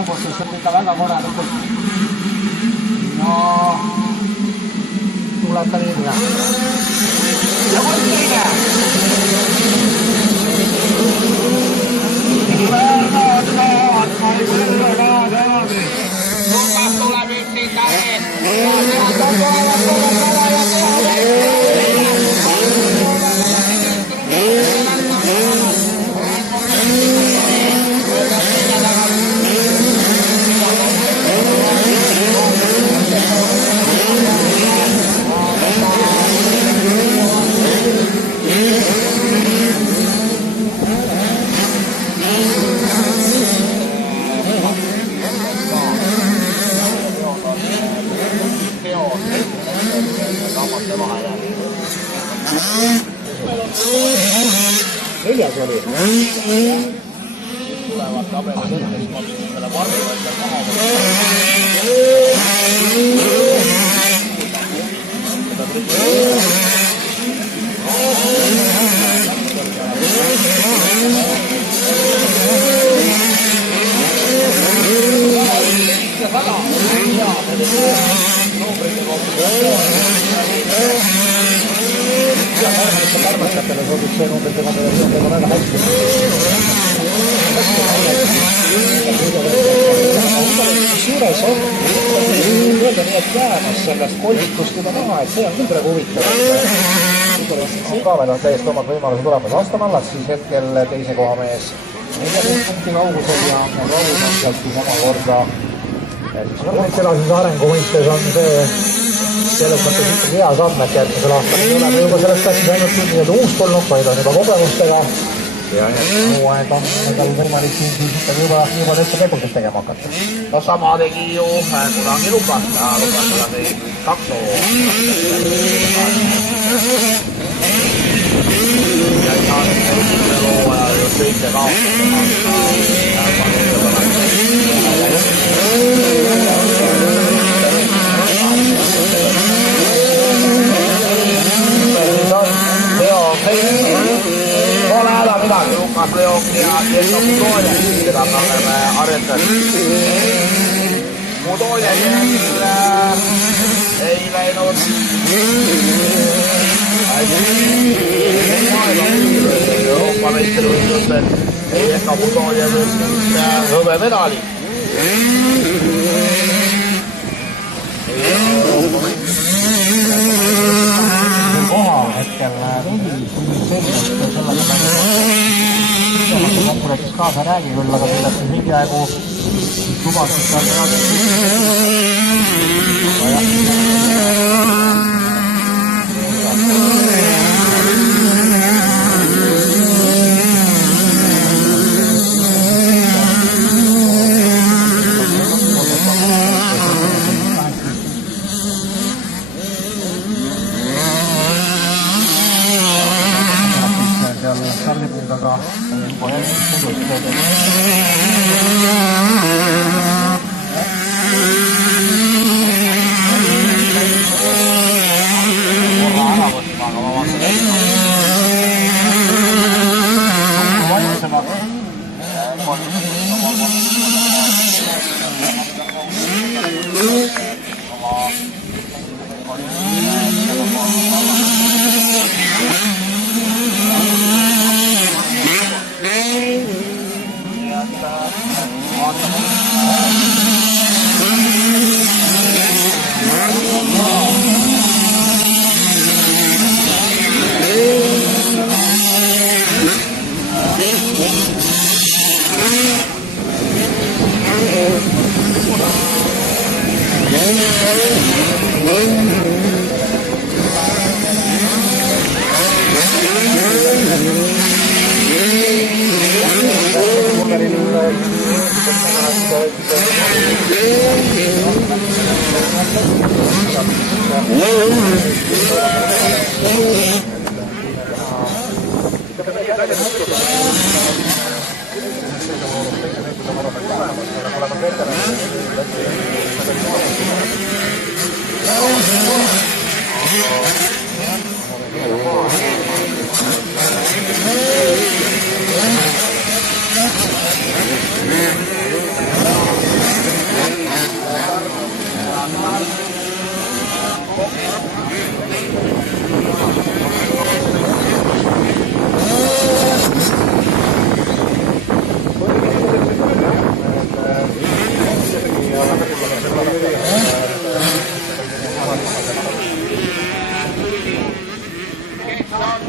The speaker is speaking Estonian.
mängustusse ikka väga korralikult. No tuleb ta liiduga. Ja kord teine. Lukas tuleb üksinda ees. Neljas oli. Tulevad tabelid, ma pidin selle varjuvõttel maha Karmakatele sobib see numbrite kombinatsioon väga hästi. Suures on öelda nii, et jäämas sellest kolmikust juba maha, et see on küll praegu huvitav. Kaavel on täiesti omad võimalused olemas. Aston Allas siis hetkel teise koha mees 14 punkti kaugusel ja Rollus on sealt siis omakorda. Selles arengu mõistes on see selles mõttes ikkagi hea samm, et järgmisel aastal ei ole me juba sellest asjast ainult nii-öelda uus polnud, vaid on juba kogemustega. Ja hooaeg on tal võimalik siin siis ikkagi juba tõesti tegusid tegema hakata. No sama tegi ju kunagi Lukas tegi 2 hooaega. Ja ei saa nüüd esimene hooaja just kõike kaotada. Pole häda midagi, Lukas Leok ja Tiesto Mudoja, keda me oleme arendanud. Mudoja ei läinud. Euroopa meistrivõistlustel ei ehka Mudoja hõbemedali. Koha hetkel Rõvi selgelt sellega konkurentsis kaasa räägi küll, aga sellest siis mingi aegu lubatud seal sardipungaga juba järgmist korra ära võtma, aga ma vaatan Huh?